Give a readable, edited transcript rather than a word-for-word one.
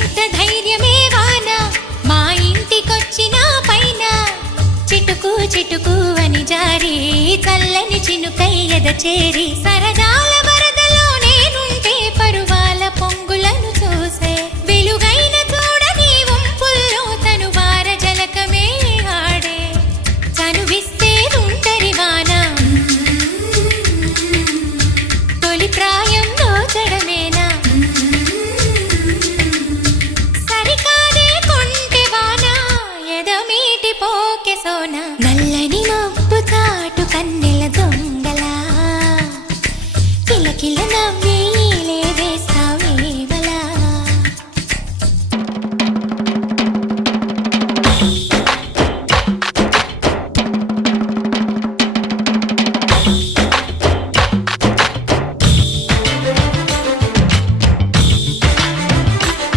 ఎంత ధైర్యమే వాన మా ఇంటికొచ్చిన పైన చిటుకు చిటుకు అని జారి చల్లని చినుకై ఎద చేరి సరదా